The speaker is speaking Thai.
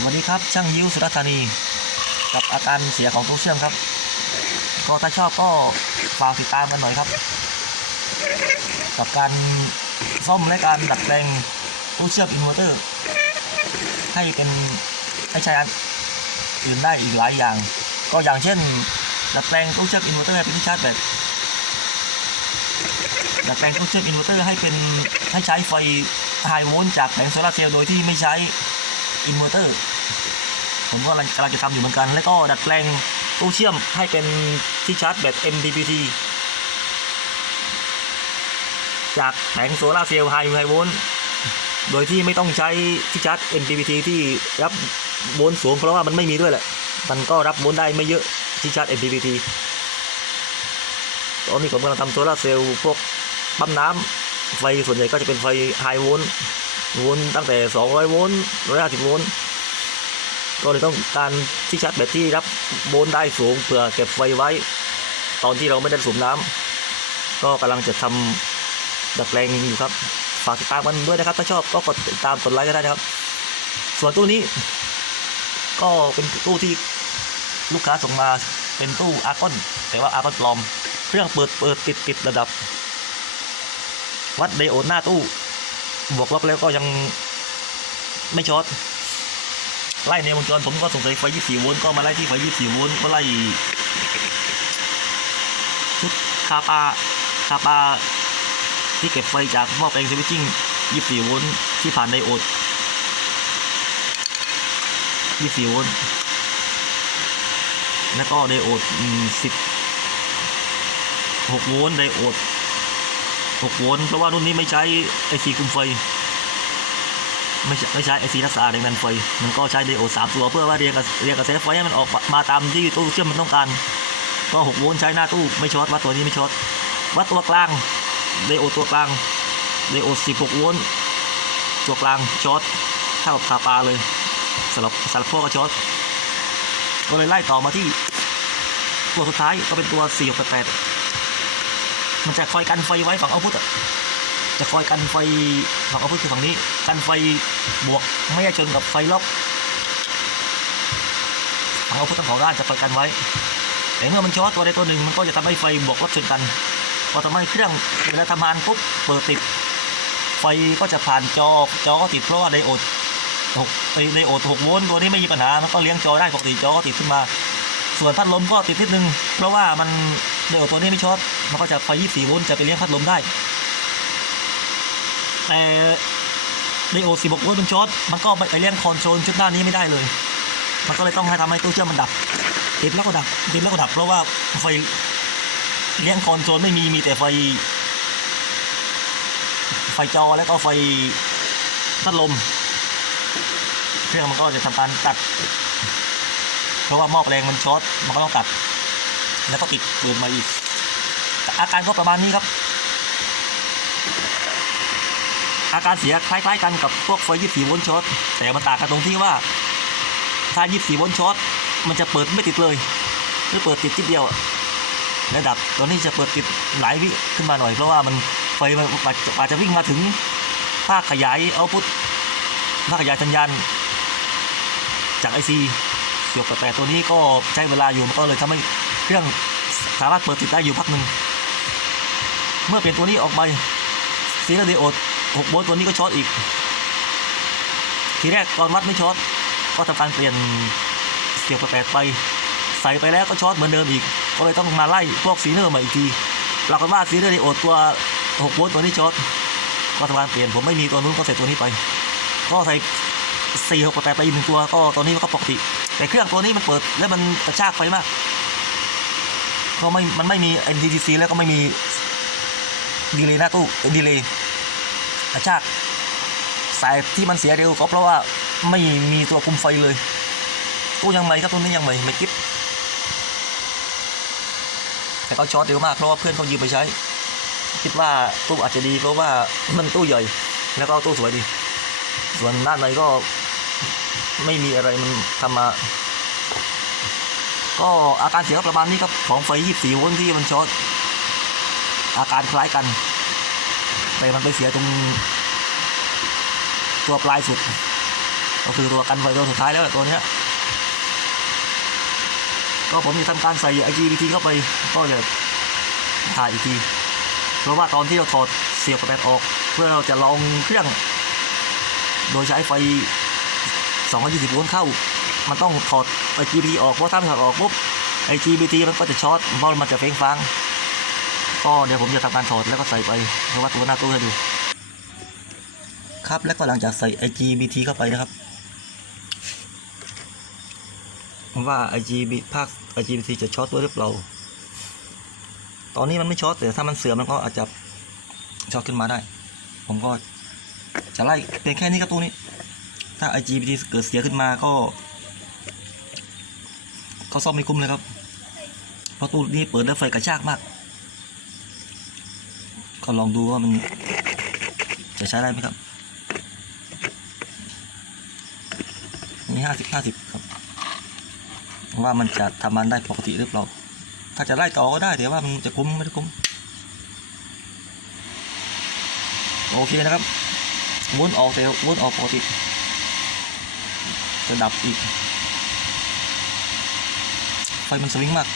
สวัสดีครับช่างยิ้วสุรธานี กับอาการเสียของตู้เชื่อมครับ ก็ถ้าชอบก็ฝากติดตามกันหน่อยครับ กับการซ่อมและการดัดแปลงตู้เชื่อมอินเวอร์เตอร์ ให้เป็นให้ใช้อันอื่นได้อีกหลายอย่าง ก็อย่างเช่น ดัดแปลงตู้เชื่อมอินเวอร์เตอร์ให้เป็นที่ชาร์จแบตดัดแปลงตู้เชื่อมอินเวอร์เตอร์ให้เป็นให้ใช้ไฟไฮโวลต์จากแผงโซลาร์เซลล์โดยที่ไม่ใช้ อินเวอร์เตอร์ผมก็กำลังกำลังจะทำอยู่เหมือนกัน แล้วก็ดัดแปลงตู้เชื่อมให้เป็นที่ชาร์จแบต MPPT จากแผงโซลาร์เซลล์ไฮไฮโวลต์โดยที่ไม่ต้องใช้ที่ชาร์จ MPPT ที่รับโวลต์สูงเพราะว่ามันไม่มีด้วยแหละ มันก็รับโวลต์ได้ไม่เยอะที่ชาร์จ MPPT ตอนนี้ผมกำลังทำโซลาร์เซลล์พวกปั๊มน้ำไฟส่วนใหญ่ก็จะเป็นไฟไฮโวลต์ โวลต์ตั้งแต่ 200 โวลต์150 โวลต์ก็เลยต้องการที่ชาร์จแบตที่รับโวลต์ได้สูงเพื่อเก็บไฟไว้ ตอนที่เราไม่ได้สูบน้ำก็กำลังจะทำดัดแปลงอยู่ครับ ฝากติดตามกันด้วยนะครับ ถ้าชอบก็กดติดตามกดไลค์ก็ได้นะครับ ส่วนตู้นี้ ก็เป็นตู้ที่ลูกค้าส่งมาเป็นตู้อาร์กอนแต่ว่าอาร์กอนปลอม เครื่องเปิดเปิดติดติดระดับ วัดไดโอดหน้าตู้ บวกลบแล้วก็ยังไม่ช็อตไล่ในวงจรผมก็สงสัยไฟ 24 โวลต์ก็มาไล่ที่ไฟ 24 โวลต์ก็ไล่ชุดคาปาคาปาที่เก็บไฟจากหม้อแปลงสวิตชิ่ง 24 โวลต์ที่ผ่านไดโอด 24 โวลต์แล้วก็ไดโอด 10 6 โวลต์ไดโอด 6โวลต์เพราะว่ารุ่นนี้ไม่ใช้ไอซีคุมไฟไม่ใช่ไม่ใช้ไอซีรักษาแรงดันไฟ มันก็ใช้ไดโอดสามตัวเพื่อว่าเรียงกับเรียงกระแสไฟให้มันออกมาตามที่ตู้เชื่อมมันต้องการก็หกโวลต์ใช้หน้าตู้ไม่ช็อตวัดตัวนี้ไม่ช็อตวัดตัวกลางไดโอดตัวกลางไดโอดสิบหกโวลต์ตัวกลางช็อตเท่ากับคาปาเลยสำหรับสำหรับพวกก็ช็อตก็เลยไล่ต่อมาที่ตัวสุดท้ายก็เป็นตัวสี่หกแปด มันจะคอยกันไฟไว้ฝั่งเอาพุทธจะคอยกันไฟฝั่งเอาพุทคือฝั่งนี้ กันไฟบวกไม่ให้ชนกับไฟล็อกฝั่งเอาพุททั้งสองด้านจะคอยกันไว้ แต่เมื่อมันช็อตตัวใดตัวหนึ่งมันก็จะทำให้ไฟบวกลบชนกันพอทำให้เครื่องเวลาทำงานปุ๊บเปิดติด ไฟก็จะผ่านจอจอก็ติดเพราะว่าไดโอดหกไอไดโอดหกโวลต์ตัวนี้ไม่มีปัญหามันก็เลี้ยงจอได้ปกติจอก็ติดขึ้นมา ส่วนพัดลมก็ติดนิดนึง เพราะว่ามัน ไดโอดตัวนี้ไม่ช็อตมันก็จะไฟ24โวลต์จะไปเลี้ยงพัดลมได้ แต่ไดโอด16โวลต์มันช็อตมันก็ไปเลี้ยงคอนโซลชุดหน้านี้ไม่ได้เลย มันก็เลยต้องให้ทำให้ตู้เชื่อมมันดับติดแล้วก็ดับติดแล้วก็ดับเพราะว่าไฟเลี้ยงคอนโซลไม่มีมีแต่ไฟ ไฟจอแล้วก็ไฟพัดลมเครื่องมันก็จะทำการตัด เพราะว่าหม้อแปลงมันช็อตมันก็ต้องตัด แล้วก็ติดเกินมาอีก อาการก็ประมาณนี้ครับ อาการเสียคล้าย ๆ กันกับพวกไฟ24โวลต์ช็อตแต่มันต่างกันตรงที่ว่า ถ้า 24โวลต์ช็อตมันจะเปิดไม่ติดเลย หรือเปิดติดจิดเดียวอะแล้วดับตัวนี้จะเปิดติดหลายวิขึ้นมาหน่อยเพราะว่ามันไฟมันอาจจะวิ่งมาถึงภาคขยายเอาพุทภาคขยายสัญญาณจากไอซีเกี่ยวกับแต่ตัวนี้ก็ใช้เวลาอยู่มันก็เลยทำให้ เครื่องสามารถเปิดติดได้อยู่พักหนึ่ง เมื่อเปลี่ยนตัวนี้ออกไปซีรีส์เดโอด6โวลต์ตัวนี้ก็ช็อตอีก ทีแรกตอนวัดไม่ช็อตก็ทำการเปลี่ยนเสียบกระแตกไป ใส่ไปแล้วก็ช็อตเหมือนเดิมอีก ก็เลยต้องมาไล่พวกซีเนอร์มาอีกทีเรากันว่าซีเนอร์เดโอดตัว6โวลต์ตัวนี้ช็อตก็ทำการเปลี่ยนผมไม่มีตัวนู้นก็ใส่ตัวนี้ไปก็ใส่สี่หกกระแตกไปอีกหนึ่งตัวก็ตัวนี้ก็ปกติ แต่เครื่องตัวนี้มันเปิดแล้วมันกระชากไฟมาก ก็ไม่มันไม่มี NTTC แล้วก็ไม่มีดีเลยหน้าตู้ดีเลยกระชากสายที่มันเสียเร็วก็เพราะว่าไม่มีตัวคุมไฟเลยตู้ยังใหม่ครับตู้นี้ยังใหม่ไม่กิ๊บแต่เขาช็อตเร็วมากเพราะว่าเพื่อนเขายืมไปใช้ คิดว่าตู้อาจจะดีเพราะว่ามันตู้ใหญ่ แล้วก็ตู้สวยดี ส่วนด้านในก็ไม่มีอะไรมันทำมา ก็อาการเสียก็ประมาณนี้ครับของไฟ 24 โวลต์ที่มันช็อตอาการคล้ายกัน แต่มันไปเสียตรงตัวปลายสุด ก็คือตัวกันไฟตัวสุดท้ายแล้วตัวเนี้ยก็ผมจะทำการใส่ IGBT เข้าไปก็จะถ่ายอีกที เพราะว่าตอนที่เราถอดเสียบแบตออก เพื่อเราจะลองเครื่อง โดยใช้ไฟ 220 โวลต์เข้า มันต้องถอด IGBT ออกเพราะถ้าถอดออกปุ๊บ IGBT มันก็จะช็อตเพราะมันจะเฟ้งฟางก็เดี๋ยวผมจะทำการถอดแล้วก็ใส่ไปเพราะว่าตัวหน้าตู้ให้ดูครับแล้วก็หลังจากใส่ IGBT เข้าไปนะครับว่า IGB ภาค IGBT จะช็อตด้วยหรือเปล่า ตอนนี้มันไม่ช็อตแต่ถ้ามันเสื่อมมันก็อาจจะช็อตขึ้นมาได้ ผมก็จะไล่เป็นแค่นี้ครับตู้นี้ ถ้า IGBT เกิดเสียขึ้นมาก็ ก็ซ่อมไม่คุ้มเลยครับ เพราะตู้นี้เปิดแล้วไฟกระชากมาก ก็ลองดูว่ามันจะใช้ได้ไหมครับ นี่ห้าสิบห้าสิบครับ ว่ามันจะทำมันได้ปกติหรือเปล่า ถ้าจะไล่ต่อก็ได้แต่ว่ามันจะคุ้มไม่ได้คุ้ม โอเคนะครับวนออกแต่วนออกปกติจะดับอีก ไฟมันสวิงมาก